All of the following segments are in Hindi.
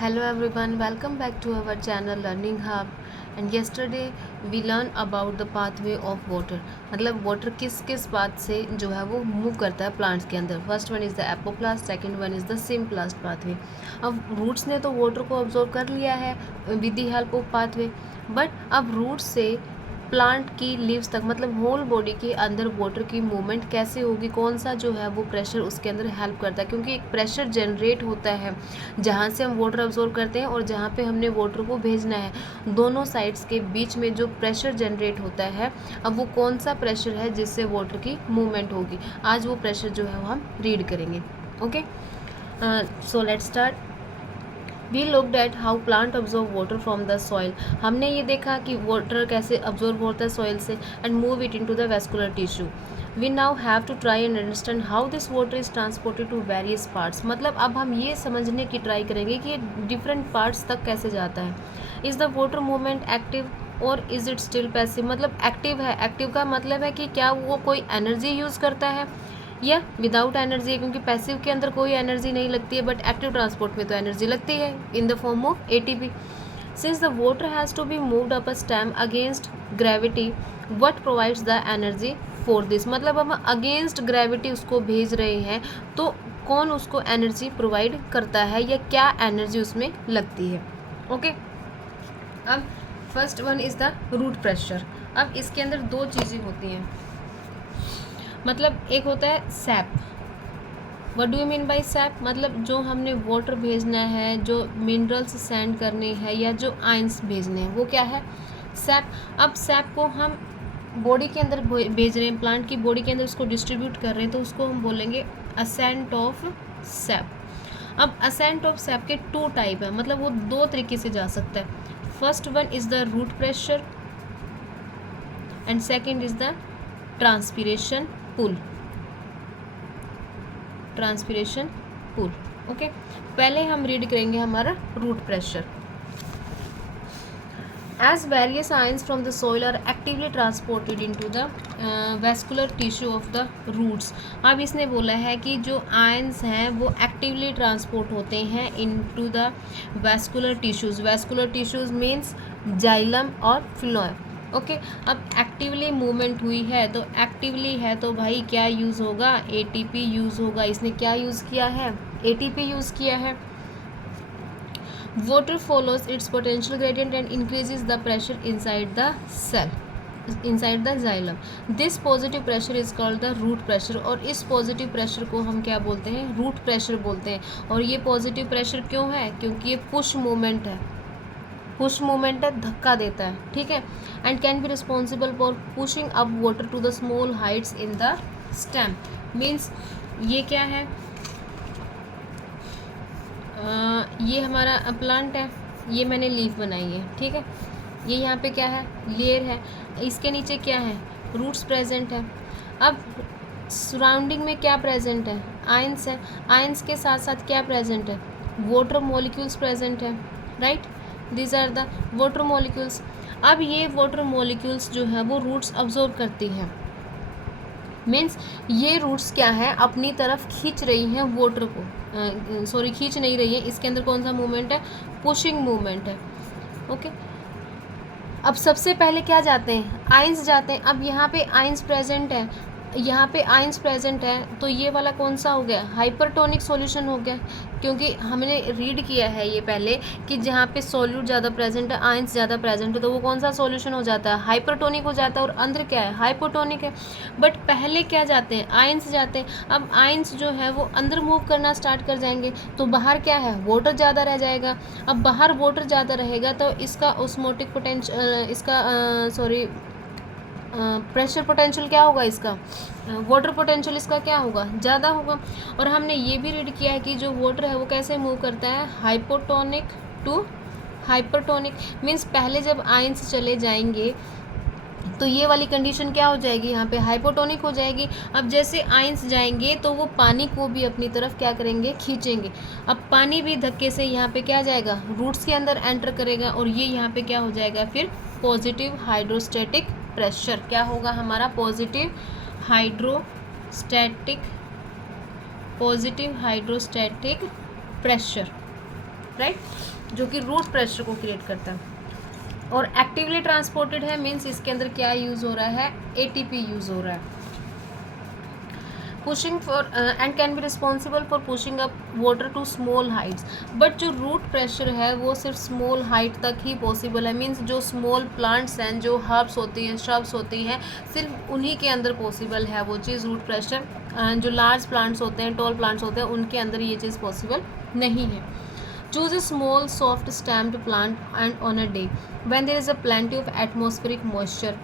Hello everyone, welcome back to our channel Learning Hub. And yesterday we learn about the pathway of water. मतलब वाटर किस किस पाथ से जो है वो मूव करता है प्लांट्स के अंदर. First one is the apoplast, second one is the symplast pathway. अब रूट्स ने तो वाटर को ऑब्जॉर्व कर लिया है with the help of pathway, but अब रूट्स से प्लांट की लीव्स तक मतलब होल बॉडी के अंदर वाटर की मूवमेंट कैसे होगी, कौन सा जो है वो प्रेशर उसके अंदर हेल्प करता है, क्योंकि एक प्रेशर जनरेट होता है जहाँ से हम वाटर अब्जॉर्ब करते हैं और जहाँ पे हमने वाटर को भेजना है. दोनों साइड्स के बीच में जो प्रेशर जनरेट होता है, अब वो कौन सा प्रेशर है जिससे वाटर की मूवमेंट होगी, आज वो प्रेशर जो है वो हम रीड करेंगे. Okay, so let's start. We looked at how plant absorb water from the soil. हमने ये देखा कि वाटर कैसे ऑब्जॉर्व होता है सॉइल से and move it into the vascular tissue. We now have to try and understand how this water is transported to various parts. मतलब अब हम ये समझने की ट्राई करेंगे कि ये डिफरेंट पार्ट्स तक कैसे जाता है. Is the water movement active और इज़ इट स्टिल पैसिव. मतलब एक्टिव है, एक्टिव का मतलब है कि क्या वो कोई एनर्जी यूज़ करता है या विदाउट एनर्जी है, क्योंकि पैसिव के अंदर कोई एनर्जी नहीं लगती है बट एक्टिव ट्रांसपोर्ट में तो एनर्जी लगती है in the form of ATP. Since the water has to be moved up a stem against gravity, what provides the energy for this. मतलब हम अगेंस्ट ग्रेविटी उसको भेज रहे हैं तो कौन उसको एनर्जी प्रोवाइड करता है या क्या एनर्जी उसमें लगती है. ओके, अब first one is the root pressure. अब इसके अंदर दो चीज़ें होती हैं, मतलब एक होता है SAP. What do you mean by SAP. मतलब जो हमने वाटर भेजना है, जो मिनरल्स सेंड करने हैं या जो आयंस भेजने हैं, वो क्या है, सैप. अब सैप को हम बॉडी के अंदर भेज रहे हैं, प्लांट की बॉडी के अंदर उसको डिस्ट्रीब्यूट कर रहे हैं, तो उसको हम बोलेंगे असेंट ऑफ सैप. अब असेंट ऑफ सैप के टू टाइप है, मतलब वो दो तरीके से जा सकता है. First one is the root pressure and second is the transpiration pull. Transpiration pull. Okay, पहले हम रीड करेंगे हमारा root pressure. As various ions from the soil are actively transported into the vascular tissue of the roots. अब इसने बोला है कि जो आयंस हैं वो एक्टिवली ट्रांसपोर्ट होते हैं into the vascular tissues. Vascular tissues means xylem और फ्लोएम. ओके, अब एक्टिवली मूवमेंट हुई है तो एक्टिवली है तो भाई क्या यूज़ होगा, एटीपी यूज़ होगा. इसने क्या यूज़ किया है, एटीपी यूज़ किया है. Water follows its potential gradient and increases the pressure inside the cell, inside the xylem. This positive pressure is called the root pressure. और इस पॉजिटिव प्रेशर को हम क्या बोलते हैं, रूट प्रेशर बोलते हैं. और ये पॉजिटिव प्रेशर क्यों है, क्योंकि ये पुश मूवमेंट है, पुश मूवमेंट है, धक्का देता है. ठीक है, and can be responsible for pushing up water to the small heights in the stem. Means ये क्या है, ये हमारा प्लांट है, ये मैंने लीफ बनाई है. ठीक है, ये यहाँ पे क्या है, लेयर है, इसके नीचे क्या है, रूट्स प्रेजेंट है. अब सराउंडिंग में क्या प्रेजेंट है, आयंस है. आयंस के साथ साथ क्या प्रेजेंट है, वाटर मॉलिक्यूल्स प्रेजेंट है. Right, these are the water molecules. अब ये वाटर मॉलिक्यूल्स जो है वो रूट्स अब्जॉर्ब करती हैं. मीन्स ये रूट्स क्या है, अपनी तरफ खींच रही हैं वाटर को, सॉरी खींच नहीं रही है. इसके अंदर कौन सा मूवमेंट है, पुशिंग मूवमेंट है. ओके, अब सबसे पहले क्या जाते हैं, आयंस जाते हैं. अब यहाँ पे आयंस प्रेजेंट है, यहाँ पे आयंस प्रेजेंट है, तो ये वाला कौन सा हो गया, हाइपरटोनिक सॉल्यूशन हो गया. क्योंकि हमने रीड किया है ये पहले कि जहाँ पे सॉल्यूट ज़्यादा प्रेजेंट है, आयंस ज़्यादा प्रेजेंट है, तो वो कौन सा सॉल्यूशन हो जाता है, हाइपरटोनिक हो जाता है. और अंदर क्या है, हाइपोटोनिक है. बट पहले क्या जाते हैं, आयंस जाते हैं. अब आयंस जो है वो अंदर मूव करना स्टार्ट कर जाएंगे, तो बाहर क्या है, वाटर ज़्यादा रह जाएगा. अब बाहर वाटर ज़्यादा रहेगा तो इसका ऑस्मोटिक पोटेंशियल, इसका प्रेशर पोटेंशियल क्या होगा, इसका वाटर पोटेंशियल इसका क्या होगा, ज़्यादा होगा. और हमने ये भी रीड किया है कि जो वाटर है वो कैसे मूव करता है, हाइपोटोनिक टू हाइपरटोनिक. मीन्स पहले जब आयंस चले जाएंगे तो ये वाली कंडीशन क्या हो जाएगी, यहाँ पे हाइपोटोनिक हो जाएगी. अब जैसे आयंस जाएंगे तो वो पानी को भी अपनी तरफ क्या करेंगे, खींचेंगे. अब पानी भी धक्के से यहाँ पे क्या जाएगा, रूट्स के अंदर एंटर करेगा और ये यहाँ पे क्या हो जाएगा, फिर पॉजिटिव हाइड्रोस्टैटिक प्रेशर. क्या होगा हमारा, positive hydrostatic, positive hydrostatic pressure. Right, जो कि रूट प्रेशर को क्रिएट करता है। और एक्टिवली ट्रांसपोर्टेड है मीन्स इसके अंदर क्या यूज़ हो रहा है, एटीपी यूज़ हो रहा है। Pushing for and can be responsible for pushing up water to small heights, but जो रूट प्रेशर है वो सिर्फ स्मॉल हाइट तक ही पॉसिबल है। मीन्स जो स्मॉल प्लांट्स हैं, जो हर्ब्स होती हैं, श्रब्स होती हैं, सिर्फ उन्हीं के अंदर पॉसिबल है वो चीज़ रूट प्रेशर। जो लार्ज प्लांट्स होते हैं, टॉल प्लांट्स होते हैं, उनके अंदर ये चीज़ पॉसिबल नहीं है। Choose a small soft stemmed plant and on a day when there is a plenty of atmospheric moisture।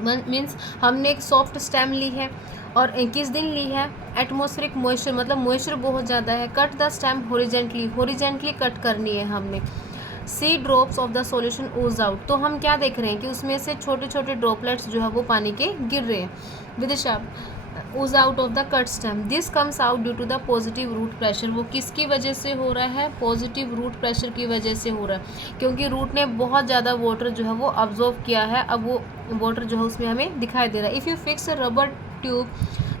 Means हमने एक सॉफ्ट स्टेम ली है और किस दिन ली है, एटमॉस्फेरिक मॉइस्चर, मतलब मॉइस्चर बहुत ज़्यादा है। Cut the stem horizontally cut करनी है हमने। सी ड्रॉप्स ऑफ द सॉल्यूशन ओज आउट, तो हम क्या देख रहे हैं कि उसमें से छोटे छोटे ड्रॉपलेट्स जो है वो पानी के गिर रहे हैं with sharp ooze out of the cut stem. This comes out due to the positive root pressure. वो किसकी वजह से हो रहा है, पॉजिटिव रूट प्रेशर की वजह से हो रहा है, क्योंकि रूट ने बहुत ज़्यादा वाटर जो है वो अब्जॉर्व किया है। अब वो वाटर जो है उसमें हमें दिखाई दे रहा है। If you fix a rubber tube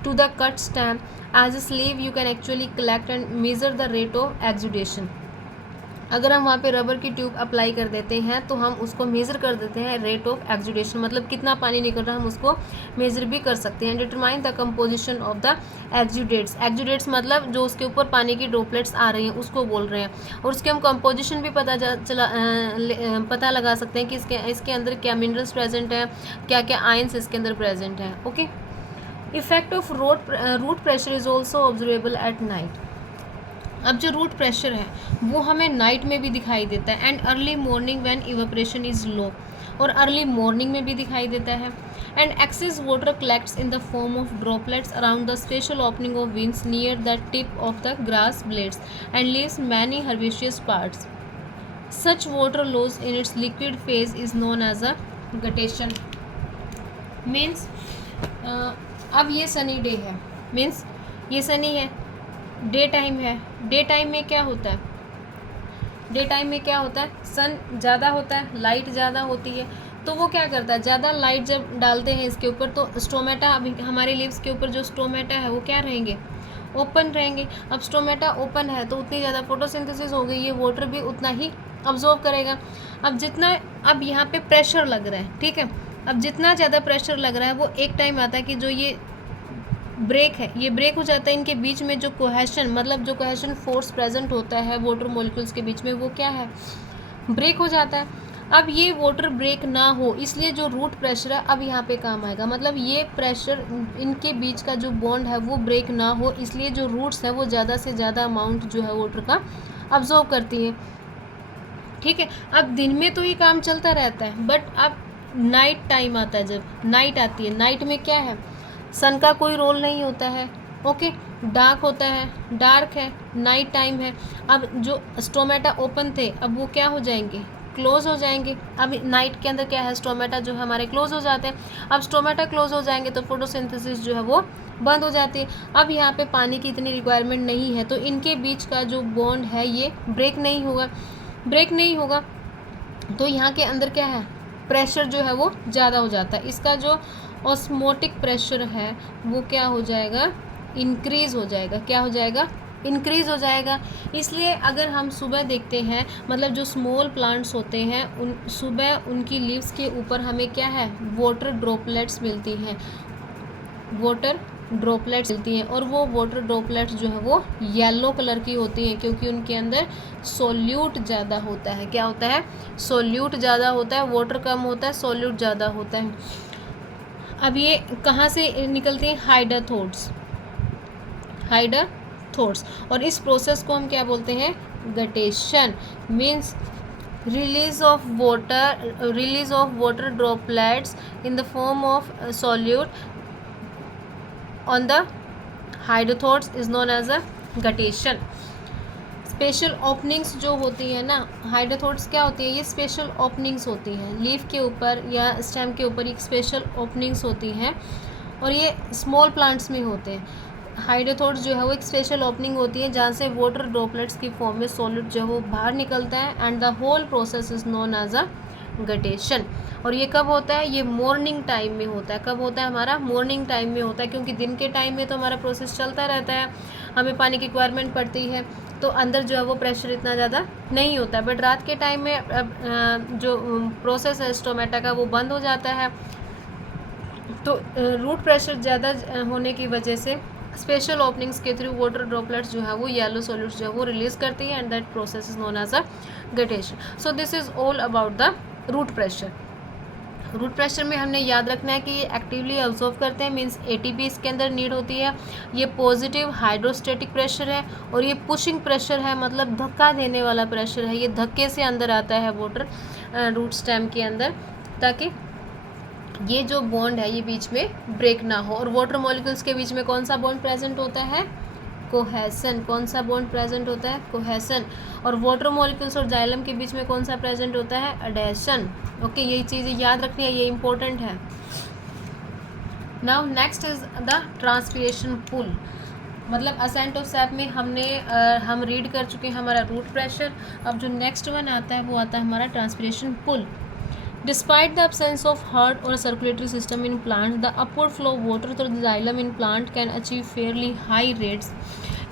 to the cut stem as a sleeve you can actually collect and measure the rate of exudation. अगर हम वहाँ पे रबर की ट्यूब अप्लाई कर देते हैं तो हम उसको मेज़र कर देते हैं रेट ऑफ एक्सुडेशन, मतलब कितना पानी निकल रहा है हम उसको मेज़र भी कर सकते हैं। Determine the composition of the exudates मतलब जो उसके ऊपर पानी की ड्रॉपलेट्स आ रही हैं उसको बोल रहे हैं। और उसके हम कंपोजिशन भी पता लगा सकते हैं कि इसके अंदर क्या मिनरल्स प्रेजेंट हैं, क्या क्या आयंस इसके अंदर प्रेजेंट हैं। Okay, effect of root pressure is also observable at night. अब जो रूट प्रेशर है वो हमें नाइट में भी दिखाई देता है and early morning when evaporation is low, और अर्ली मॉर्निंग में भी दिखाई देता है। And excess water collects in the form of droplets around the special opening of wings near the tip of the grass blades and leaves many herbaceous parts. Such water loss in its liquid phase is known as a guttation. Means अब ये सनी डे है, मीन्स ये सनी है, डे टाइम है। डे टाइम में क्या होता है, डे टाइम में क्या होता है, सन ज़्यादा होता है, लाइट ज़्यादा होती है, तो वो क्या करता है, ज़्यादा लाइट जब डालते हैं इसके ऊपर तो स्टोमेटा, अभी हमारे लिव्स के ऊपर जो स्टोमेटा है वो क्या रहेंगे, ओपन रहेंगे। अब स्टोमेटा ओपन है तो उतनी ज़्यादा फोटोसिंथेसिस हो गई, ये वाटर भी उतना ही अब्जॉर्व करेगा। अब यहाँ पे प्रेशर लग रहा है, ठीक है। अब जितना ज़्यादा प्रेशर लग रहा है वो एक टाइम आता है कि जो ये ब्रेक है, ये ब्रेक हो जाता है। इनके बीच में जो कोहेशन, मतलब जो कोहेशन फोर्स प्रेजेंट होता है वाटर मॉलिक्यूल्स के बीच में, वो क्या है, ब्रेक हो जाता है। अब ये वाटर ब्रेक ना हो इसलिए जो रूट प्रेशर है अब यहाँ पे काम आएगा, मतलब ये प्रेशर इनके बीच का जो बॉन्ड है वो ब्रेक ना हो, इसलिए जो रूट्स है वो ज़्यादा से ज़्यादा अमाउंट जो है वाटर का अब्जॉर्व करती है, ठीक है। अब दिन में तो ये काम चलता रहता है, बट अब नाइट टाइम आता है, जब नाइट आती है, नाइट में क्या है, सन का कोई रोल नहीं होता है, ओके, डार्क होता है, डार्क है, नाइट टाइम है। अब जो स्टोमेटा ओपन थे अब वो क्या हो जाएंगे, क्लोज हो जाएंगे। अब नाइट के अंदर क्या है, स्टोमेटा जो हमारे क्लोज हो जाते हैं। अब स्टोमेटा क्लोज हो जाएंगे तो फोटोसिंथेसिस जो है वो बंद हो जाती है। अब यहाँ पे पानी की इतनी रिक्वायरमेंट नहीं है तो इनके बीच का जो बॉन्ड है ये ब्रेक नहीं होगा तो यहाँ के अंदर क्या है, प्रेशर जो है वो ज़्यादा हो जाता है। इसका जो ऑस्मोटिक प्रेशर है वो क्या हो जाएगा, इंक्रीज़ हो जाएगा। क्या हो जाएगा, इंक्रीज़ हो जाएगा। इसलिए अगर हम सुबह देखते हैं, मतलब जो स्मॉल प्लांट्स होते हैं सुबह उनकी लीव्स के ऊपर हमें क्या है, वाटर ड्रॉपलेट्स मिलती हैं, और वो वाटर ड्रॉपलेट्स जो है वो येलो कलर की होती हैं क्योंकि उनके अंदर सोल्यूट ज़्यादा होता है। क्या होता है, सोल्यूट ज़्यादा होता है, वाटर कम होता है, सोल्यूट ज़्यादा होता है। अब ये कहाँ से निकलते हैं, हाइड्रोथोड्स, और इस प्रोसेस को हम क्या बोलते हैं, guttation. Means release of water droplets in the form of solute on the hydathodes is known as a guttation. Special openings जो होती है ना, हाइड्रोथोड्स क्या होती है, ये स्पेशल ओपनिंग्स होती हैं लीफ के ऊपर या स्टेम के ऊपर, एक स्पेशल ओपनिंग्स होती हैं और ये स्मॉल प्लांट्स में होते हैं। हाइड्रोथोड्स जो है वो एक स्पेशल ओपनिंग होती है जहाँ से वाटर ड्रॉपलेट्स की फॉर्म में सॉलिड जो है वो बाहर निकलता है and the whole process is known as a guttation. और ये कब होता है, ये मॉर्निंग टाइम में होता है। कब होता है हमारा, मॉर्निंग टाइम में होता है, क्योंकि दिन के टाइम में तो हमारा प्रोसेस चलता रहता है, हमें पानी की रिक्वायरमेंट पड़ती है, तो अंदर जो है वो प्रेशर इतना ज़्यादा नहीं होता है। बट रात के टाइम में जो प्रोसेस है स्टोमेटा का वो बंद हो जाता है, तो रूट प्रेशर ज़्यादा होने की वजह से स्पेशल ओपनिंग्स के थ्रू वाटर ड्रॉपलेट्स जो है वो येलो सॉल्यूट्स जो है वो रिलीज करती है, and that process is known as a guttation. So this is all about the root pressure. Root pressure में हमने याद रखना है कि ये एक्टिवली ऑब्जॉर्व करते हैं, मीन्स एटीपी इसके अंदर नीड होती है। ये पॉजिटिव हाइड्रोस्टेटिक प्रेशर है, और ये पुशिंग प्रेशर है, मतलब धक्का देने वाला प्रेशर है। ये धक्के से अंदर आता है वाटर रूट स्टेम के अंदर, ताकि ये जो बॉन्ड है ये बीच में ब्रेक ना हो। और वाटर मॉलिक्यूल्स के बीच में कौन सा बॉन्ड प्रेजेंट होता है, कोहेसन। कौन सा बॉन्ड प्रेजेंट होता है, कोहेसन। और वाटर मॉलिक्यूल्स और जाइलम के बीच में कौन सा प्रेजेंट होता है, एडेशन। ओके, यही चीज़ें याद रखनी है, ये इंपॉर्टेंट है। Now next is the transpiration pull. मतलब असेंट ऑफ सैप में हम रीड कर चुके हैं हमारा रूट प्रेशर। अब जो नेक्स्ट वन आता है वो आता है हमारा transpiration pull. Despite the absence of heart or circulatory system in plants, the upward flow of water through the xylem in plant can achieve fairly high rates.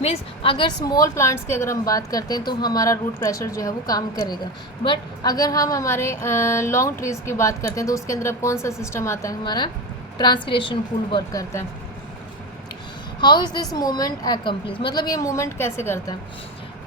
Means अगर स्मॉल प्लांट्स की अगर हम बात करते हैं तो हमारा रूट प्रेशर जो है वो काम करेगा, बट अगर हम हमारे लॉन्ग ट्रीज़ की बात करते हैं तो उसके अंदर अब कौन सा सिस्टम आता है, हमारा ट्रांसपिरेशन पूल वर्क करता है। How is this movement accomplish, मतलब ये मूवमेंट कैसे करता है।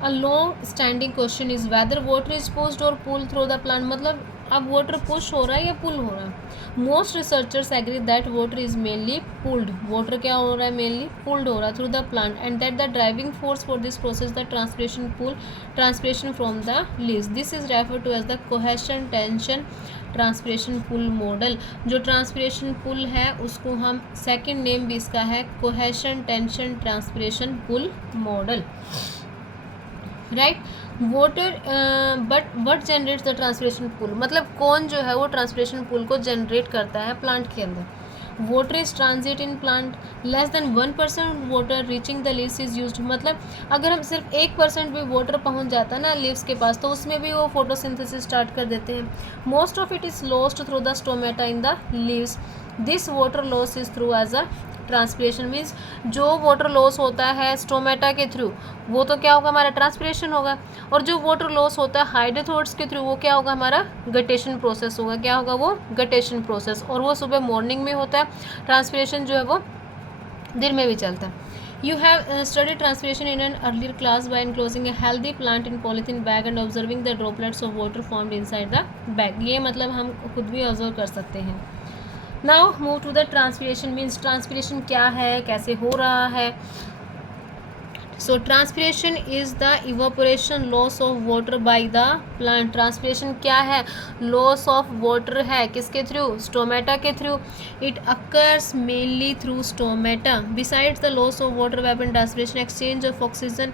A long standing question is whether water is pushed और पुल थ्रू द प्लांट, मतलब अब वाटर पुश हो रहा है या पुल हो रहा है। Most researchers agree that water is mainly pulled, water क्या हो रहा है, मेनली पुल्ड हो रहा है through the plant, and that the driving force for this process the transpiration pull, transpiration from the leaves. This is refer to as the cohesion tension transpiration pull model. जो ट्रांसपिरेशन पुल है उसको हम सेकेंड नेम भी इसका है cohesion tension transpiration pull model, right. Water but what generates the transpiration pull, मतलब कौन जो है वो ट्रांसपिरेशन पुल को जनरेट करता है प्लांट के अंदर। Water is transit in plant, less than 1% water reaching the leaves is used, मतलब अगर हम सिर्फ 1% भी वाटर पहुंच जाता है ना लीव्स के पास तो उसमें भी वो फोटोसिंथेसिस स्टार्ट कर देते हैं। Most of it is lost through the stomata in the leaves. This water loss is through as a transpiration, means जो वाटर लॉस होता है स्टोमेटा के थ्रू वो तो क्या होगा, हमारा ट्रांसपिरेशन होगा। और जो वाटर लॉस होता है हाइड्रोथोड्स के थ्रू वो क्या होगा, हमारा गटेशन प्रोसेस होगा। क्या होगा वो, गटेशन प्रोसेस, और वो सुबह मॉर्निंग में होता है। ट्रांसपिरेशन जो है वो दिन में भी चलता है। You have studied transpiration in an earlier class by enclosing a healthy plant in polythene bag and observing the droplets of water formed inside the bag. ये मतलब हम खुद भी ऑब्जर्व कर सकते हैं। Now move to the transpiration, means transpiration क्या है, कैसे हो रहा है। So transpiration is the evaporation loss of water by the plant. Transpiration क्या है, लॉस ऑफ वाटर है, किसके थ्रू, स्टोमेटा के through. It occurs mainly through stomata. Besides the loss of water vapour transpiration exchange of oxygen,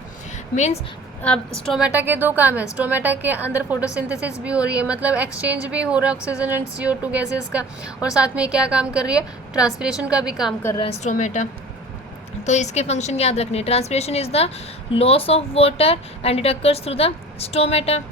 means अब स्टोमेटा के दो काम है, स्टोमेटा के अंदर फोटोसिंथेसिस भी हो रही है, मतलब एक्सचेंज भी हो रहा है ऑक्सीजन एंड CO2 गैसेस का, और साथ में क्या काम कर रही है, ट्रांसपिरेशन का भी काम कर रहा है स्टोमेटा। तो इसके फंक्शन याद रखने, transpiration is the loss of water and it occurs through the stomata,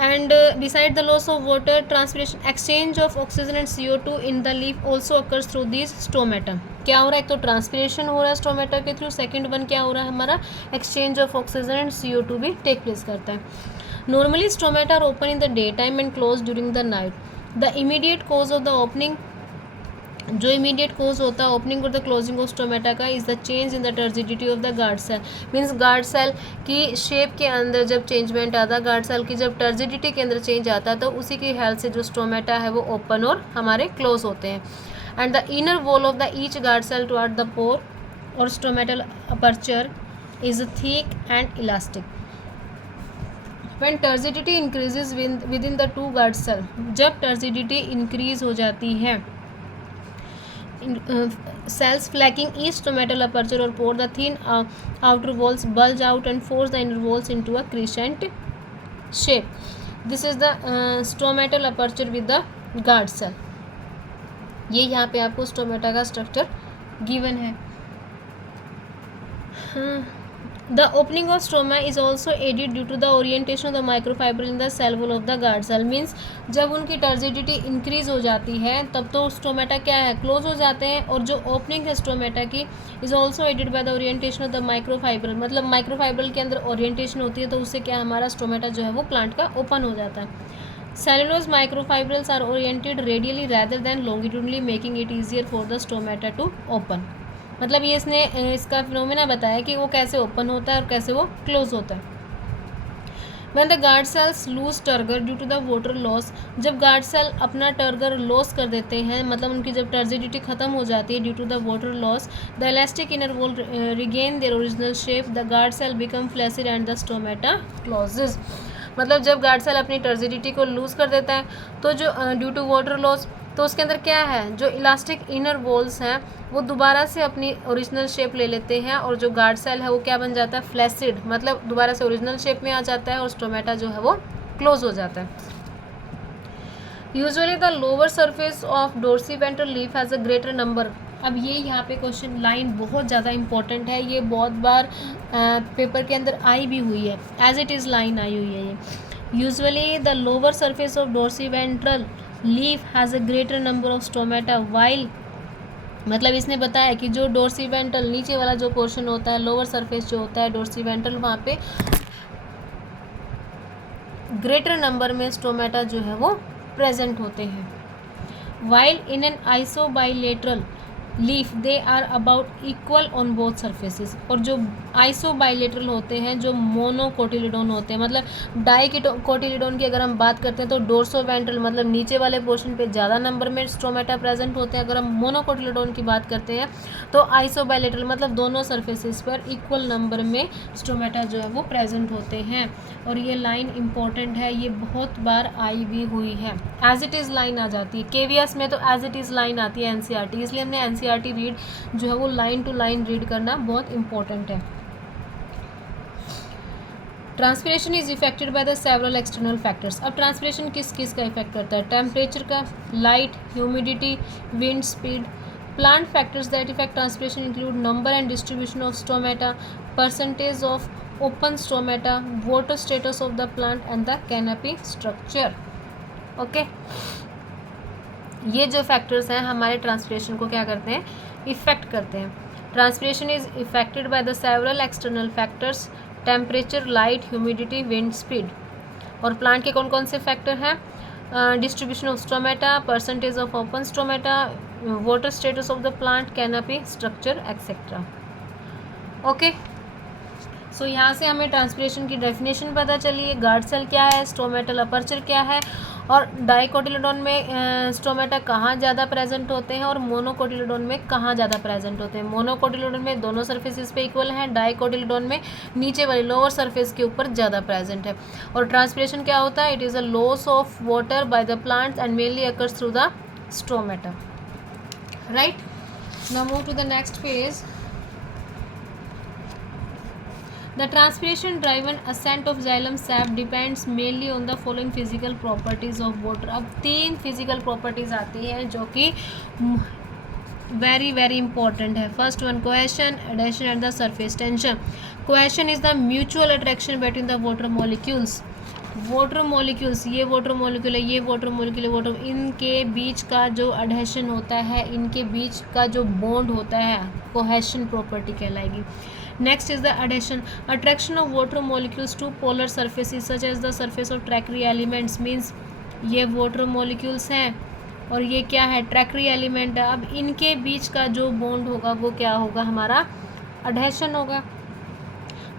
and beside the loss of water transpiration exchange of oxygen and CO2 in the leaf also occurs through these stomata। क्या हो रहा है, एक तो ट्रांसपिरेशन हो रहा है स्टोमेटा के थ्रू, सेकंड वन क्या हो रहा है हमारा, exchange of oxygen and CO2 भी टेक प्लेस करता है। Normally stomata are open in the day time and close during the night. The immediate cause of the opening, जो इमीडिएट कोज होता है ओपनिंग और द क्लोजिंग ऑफ स्टोमेटा का, is the change in the turgidity of the guard cell. Means guard cell की शेप के अंदर जब चेंजमेंट आता है, गार्ड सेल की जब टर्जिडिटी के अंदर चेंज आता है, तो उसी की हेल्प से जो स्टोमेटा है वो ओपन और हमारे क्लोज होते हैं। And the inner wall of the each guard cell toward the pore और stomatal aperture is thick and elastic. When turgidity increases within the two guard cell, जब टर्जिडिटी इंक्रीज हो जाती है, cells flanking each stomatal aperture or pore, the thin outer walls bulge out and force the inner walls into a crescent shape. This is the stomatal aperture with the guard cell. ये यहाँ पे आपको स्टोमेटा का स्ट्रक्चर गिवन है। The opening of stroma is also aided due to the orientation of the microfibril in the cell wall of the guard cell. Means जब उनकी टर्जिडिटी इंक्रीज हो जाती है तब तो स्टोमेटा क्या है, क्लोज हो जाते हैं. और जो ओपनिंग है स्टोमेटा की is also aided by the orientation of the microfibril. मतलब माइक्रोफाइब्रिल के अंदर ओरिएंटेशन होती है तो उससे क्या हमारा स्टोमेटा जो है वो प्लांट का ओपन हो जाता है. Cellulose microfibrils are oriented radially rather than longitudinally, making it easier for the stomata to open. मतलब ये इसने इसका फिनोमेना बताया कि वो कैसे ओपन होता है और कैसे वो क्लोज होता है. When the guard cells lose turgor due to the water loss, जब guard cell अपना turgor लॉस कर देते हैं, मतलब उनकी जब टर्जिडिटी ख़त्म हो जाती है due to the water loss, the elastic inner wall regain their original shape, the guard cell become flaccid and the stomata closes. मतलब जब गार्ड सेल अपनी टर्जिडिटी को लूज़ कर देता है तो जो ड्यू टू वाटर लॉस तो उसके अंदर क्या है, जो इलास्टिक इनर वॉल्स हैं वो दोबारा से अपनी ओरिजिनल शेप ले लेते हैं और जो गार्ड सेल है वो क्या बन जाता है, फ्लैसिड, मतलब दोबारा से ओरिजिनल शेप में आ जाता है और स्टोमेटा जो है वो क्लोज हो जाता है. Usually the lower surface of dorsiventral leaf has a greater number. अब ये यहाँ पे क्वेश्चन लाइन बहुत ज़्यादा इंपॉर्टेंट है, ये बहुत बार पेपर के अंदर आई भी हुई है, एज इट इज़ लाइन आई हुई है ये. Usually the lower surface of dorsiventral leaf has a greater number of stomata while. मतलब इसने बताया कि जो डोर्सीवेंट्रल नीचे वाला जो पोर्शन होता है, लोअर सरफेस जो होता है डोर्सीवेंट्रल, वहाँ पे ग्रेटर नंबर में स्टोमेटा जो है वो प्रेजेंट होते हैं. While in an isobilateral leaf they are about equal on both surfaces. और जो आइसोबाइलेटरल होते हैं, जो मोनोकोटिलिडोन होते हैं, मतलब डाइकोटिलिडोन की अगर हम बात करते हैं तो डोर्सोवेंट्रल मतलब नीचे वाले पोर्शन पे ज़्यादा नंबर में स्टोमेटा प्रेजेंट होते हैं. अगर हम मोनोकोटिलिडोन की बात करते हैं तो आइसोबाइलेटरल मतलब दोनों सरफेसेस पर इक्वल नंबर में स्टोमेटा जो है वो प्रेजेंट होते हैं. और ये लाइन इंपॉर्टेंट है, ये बहुत बार आई भी हुई है. एज इट इज़ लाइन आ जाती है, केवीएस में तो एज इट इज़ लाइन आती है एनसीईआरटी, इसलिए हमने एनसीईआरटी रीड जो है वो लाइन टू लाइन रीड करना बहुत इंपॉर्टेंट है. Transpiration is effected by the several external factors. अब ट्रांसपिरेशन किस किस का इफेक्ट करता है, टेम्परेचर का, light, humidity, wind speed. Plant factors that effect transpiration include number and distribution of stomata, percentage of open stomata, water status of the plant and the canopy structure. Okay, ये जो फैक्टर्स हैं हमारे ट्रांसपिरेशन को क्या करते हैं, इफेक्ट करते हैं. Transpiration is effected by the several external factors, temperature, light, humidity, wind speed. और प्लांट के कौन कौन से फैक्टर हैं, distribution of stomata, percentage of open stomata, water status of the plant, canopy structure etcetera. Okay, so यहाँ से हमें ट्रांसपिरेशन की डेफिनेशन पता चली है, गार्ड सेल क्या है, स्टोमेटल अपर्चर क्या है, और डाइकोटिलिडोन में स्टोमेटा कहाँ ज़्यादा प्रेजेंट होते हैं और मोनोकोटिलिडोन में कहाँ ज़्यादा प्रेजेंट होते हैं. मोनोकोटिलिडोन में दोनों सरफेसेस पे इक्वल हैं, डाइकोटिलिडोन में नीचे वाली लोअर सरफेस के ऊपर ज़्यादा प्रेजेंट है. और ट्रांसपिरेशन क्या होता है, it is a loss of water by the plants and mainly occurs through the stomata. Right, now move to the next phase. The transpiration driven ascent of xylem sap depends mainly on the following physical properties of water. अब 3 physical properties आती हैं जो कि very important है. First one, cohesion, adhesion and the surface tension. Cohesion is the mutual attraction between the water molecules. Water molecules, ये वाटर मॉलिक्यूल है, ये वाटर मॉलिक्यूल है, वाटर, इनके बीच का जो अडहेशन होता है, इनके बीच का जो बॉन्ड होता है, कोहेशन प्रॉपर्टी कहलाएगी. Next is the adhesion, attraction of water molecules to polar surfaces such as the surface of tracheary elements. Means ये वाटर मॉलिक्यूल्स हैं और ये क्या है, ट्रैक्टरी एलिमेंट है. अब इनके बीच का जो बॉन्ड होगा वो क्या होगा, हमारा अडहेशन होगा.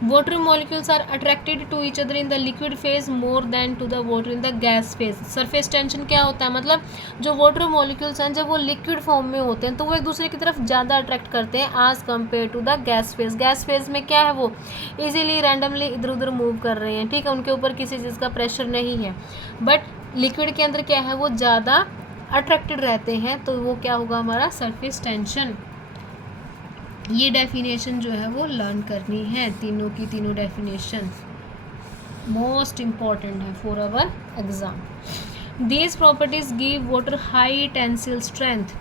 Water molecules are attracted to each other in the liquid phase more than to the water in the gas phase. Surface tension क्या होता है, मतलब जो water molecules हैं जब वो liquid form में होते हैं तो वो एक दूसरे की तरफ ज़्यादा अट्रैक्ट करते हैं as compared to the gas phase. Gas phase में क्या है, वो easily randomly इधर उधर मूव कर रहे हैं, ठीक है, उनके ऊपर किसी चीज़ का प्रेशर नहीं है. बट लिक्विड के अंदर क्या है, वो ज़्यादा अट्रैक्टेड रहते हैं, तो वो क्या होगा, हमारा सरफेस टेंशन. ये डेफिनेशन जो है वो लर्न करनी है, तीनों की तीनों डेफिनेशन मोस्ट इम्पॉर्टेंट है for our exam. These properties give water high tensile strength.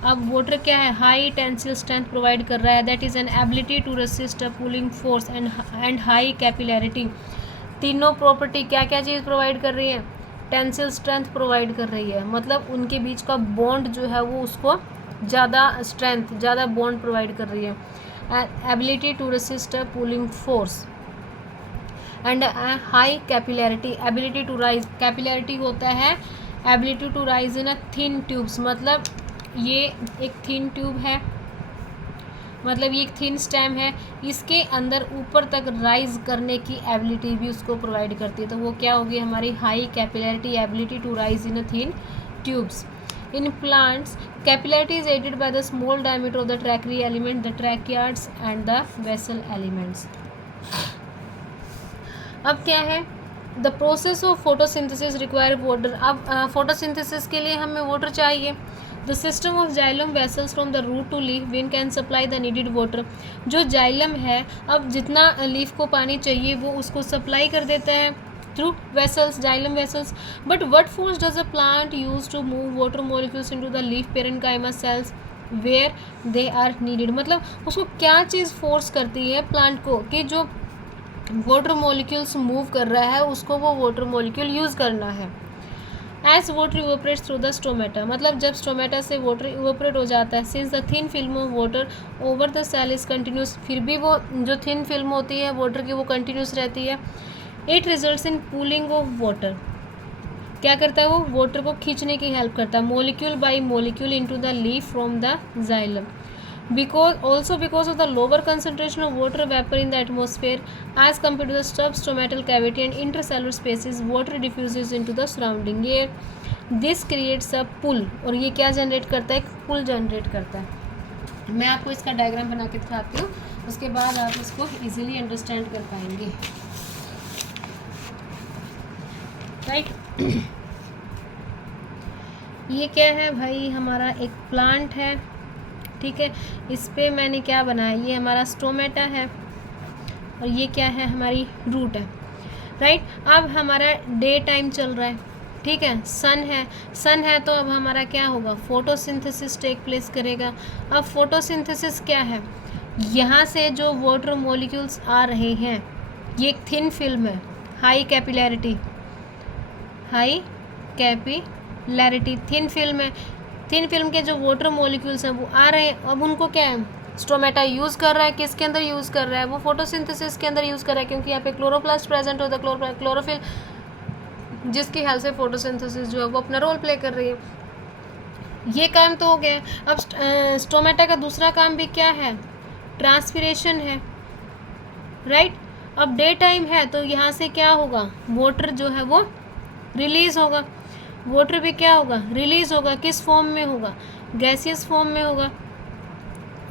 अब वाटर क्या है, हाई टेंसिल स्ट्रेंथ प्रोवाइड कर रहा है, that is an ability to resist a pulling force and high capillarity. तीनों प्रॉपर्टी क्या क्या चीज़ प्रोवाइड कर रही है, टेंसिल स्ट्रेंथ प्रोवाइड कर रही है, मतलब उनके बीच का बॉन्ड जो है वो उसको ज़्यादा स्ट्रेंथ, ज़्यादा बॉन्ड प्रोवाइड कर रही है। Ability to resist a pulling force and high capillarity, ability to rise, capillarity होता है ability to rise in a thin tubes, मतलब ये एक थिन ट्यूब है, मतलब ये एक थिन स्टेम है, इसके अंदर ऊपर तक राइज करने की एबिलिटी भी उसको प्रोवाइड करती है, तो वो क्या होगी हमारी high capillarity, ability to rise in a thin tubes. In plants capillarity is aided by the small diameter of the tracheary element, the tracheids and the vessel elements. अब क्या है, the process of photosynthesis require water. अब फोटोसिंथेसिस के लिए हमें वाटर चाहिए। The system of xylem vessels from the root to leaf vein can supply the needed water. जो जाइलम है, अब जितना लीफ को पानी चाहिए वो उसको सप्लाई कर देता है through vessels, xylem vessels. But what force does a plant use to move water molecules into the leaf parenchyma cells where they are needed. मतलब उसको क्या चीज़ फोर्स करती है प्लांट को कि जो वाटर मॉलिक्यूल्स मूव कर रहा है उसको वो वाटर मॉलिक्यूल यूज़ करना है। As water evaporates through the stomata, मतलब जब स्टोमेटा से वाटर इवोपरेट हो जाता है, since the thin film of water over the cell is continuous, फिर भी वो जो थिन फिल्म होती है वाटर की वो कंटिन्यूस रहती है। It results in pooling of water, क्या करता है वो वाटर को खींचने की हेल्प करता है molecule by molecule into the leaf from the xylem. because of the lower concentration of water vapor in the atmosphere as compared to the substomatal cavity and intercellular spaces, water diffuses into the surrounding air. This creates a pull, और ये क्या जनरेट करता है, एक पुल जनरेट करता है। मैं आपको इसका डायग्राम बना के दिखाती हूँ, उसके बाद आप इसको इजीली अंडरस्टैंड कर पाएंगे, राइट। ये क्या है भाई, हमारा एक प्लांट है, ठीक है। इस पे मैंने क्या बनाया, ये हमारा स्टोमेटा है और ये क्या है, हमारी रूट है, राइट। अब हमारा डे टाइम चल रहा है, ठीक है, सन है तो अब हमारा क्या होगा, फोटोसिंथेसिस टेक प्लेस करेगा। अब फोटोसिंथेसिस क्या है, यहाँ से जो वाटर मॉलिक्यूल्स आ रहे हैं, ये एक थिन फिल्म है, हाई कैपिलैरिटी थिन फिल्म है। थिन फिल्म के जो वाटर मॉलिक्यूल्स हैं वो आ रहे हैं, अब उनको क्या है, स्टोमेटा यूज़ कर रहा है, किसके अंदर यूज़ कर रहा है, वो फोटोसिंथेसिस के अंदर यूज़ कर रहा है, क्योंकि यहाँ पे क्लोरोप्लास्ट प्रेजेंट होता है, क्लोरोफिल, जिसकी हेल्प से फोटोसिंथेसिस जो है वो अपना रोल प्ले कर रही है। ये काम तो हो गया। अब स्टोमेटा का दूसरा काम भी क्या है, ट्रांसपिरेशन है, राइट। अब डे टाइम है तो यहाँ से क्या होगा, वाटर जो है वो रिलीज़ होगा, वाटर भी क्या होगा, रिलीज़ होगा, किस फॉर्म में होगा, गैसियस फॉर्म में होगा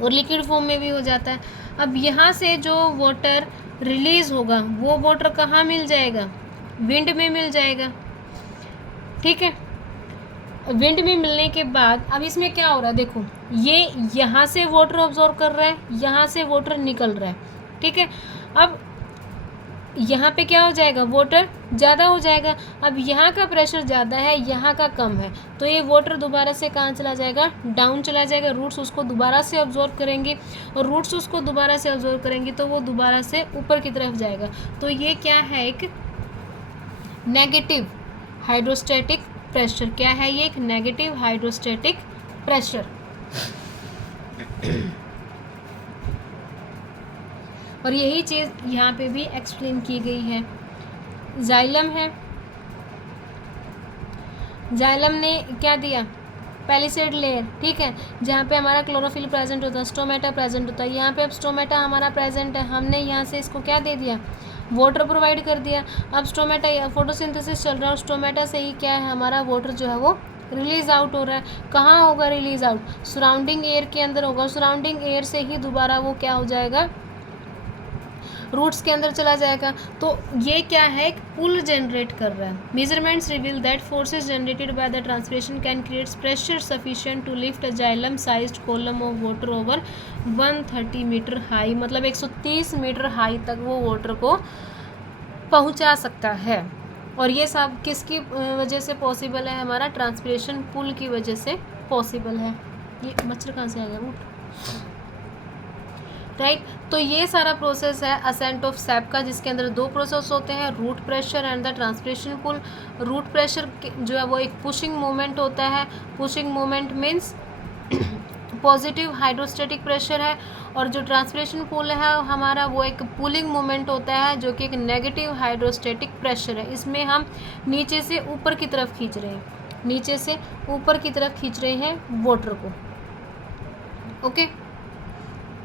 और लिक्विड फॉर्म में भी हो जाता है। अब यहाँ से जो वाटर रिलीज़ होगा वो वाटर कहाँ मिल जाएगा, विंड में मिल जाएगा, ठीक है। विंड में मिलने के बाद अब इसमें क्या हो रहा है, देखो ये यहाँ से वाटर ऑब्जॉर्व कर रहा है, यहाँ से वाटर निकल रहा है, ठीक है। अब यहाँ पे क्या हो जाएगा, वाटर ज़्यादा हो जाएगा। अब यहाँ का प्रेशर ज़्यादा है, यहाँ का कम है, तो ये वाटर दोबारा से कहाँ चला जाएगा, डाउन चला जाएगा। रूट्स उसको दोबारा से ऑब्जॉर्व करेंगे और रूट्स उसको दोबारा से ऑब्जॉर्व करेंगे तो वो दोबारा से ऊपर की तरफ जाएगा। तो ये क्या है, एक नेगेटिव हाइड्रोस्टैटिक प्रेशर। क्या है ये, एक नेगेटिव हाइड्रोस्टैटिक प्रेशर। और यही चीज़ यहाँ पे भी एक्सप्लेन की गई है। जाइलम है, जाइलम ने क्या दिया, पैलिसेड लेयर, ठीक है, जहाँ पे हमारा क्लोरोफिल प्रेजेंट होता है, स्टोमेटा प्रेजेंट होता है। यहाँ पे अब स्टोमेटा हमारा प्रेजेंट है, हमने यहाँ से इसको क्या दे दिया, वाटर प्रोवाइड कर दिया। अब स्टोमेटा फोटोसिंथेसिस चल रहा है और स्टोमेटा से ही क्या है, हमारा वाटर जो है वो रिलीज़ आउट हो रहा है। कहाँ होगा रिलीज़ आउट, सराउंडिंग एयर के अंदर होगा। सराउंडिंग एयर से ही दोबारा वो क्या हो जाएगा, रूट्स के अंदर चला जाएगा। तो ये क्या है, एक पुल जनरेट कर रहा है। Measurements reveal that forces generated by the transpiration can create pressure sufficient to lift a xylem sized column of water over 130 meter high, मतलब 130 मीटर हाई तक वो वाटर को पहुंचा सकता है। और ये सब किसकी वजह से पॉसिबल है, हमारा ट्रांसपिरेशन पुल की वजह से पॉसिबल है। ये मच्छर कहाँ से आ गया? उठ। राइट तो ये सारा प्रोसेस है असेंट ऑफ सैप का, जिसके अंदर दो प्रोसेस होते हैं, root pressure and the transpiration pull. Root pressure जो है वो एक पुशिंग मोमेंट होता है। Pushing moment means positive hydrostatic pressure है, और जो ट्रांसपिरेशन पुल है हमारा वो एक पुलिंग मोमेंट होता है जो कि एक नेगेटिव हाइड्रोस्टेटिक प्रेशर है। इसमें हम नीचे से ऊपर की तरफ खींच रहे हैं, नीचे से ऊपर की तरफ खींच रहे हैं वाटर को। Okay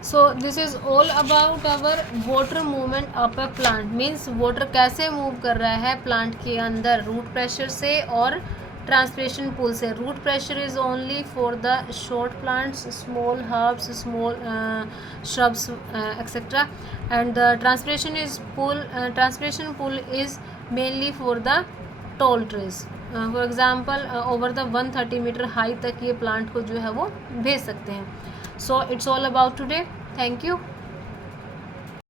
so this is all about our water movement of a plant. Means water कैसे मूव कर रहा है प्लांट के अंदर, रूट प्रेशर से और ट्रांसपिरेशन पुल से। Root pressure is only for the short plants, small herbs, small shrubs etc. And the transpiration pull is mainly for the tall trees. For example over the 130 meter high तक ये प्लांट को जो है वो भेज सकते हैं। So it's all about today. Thank you.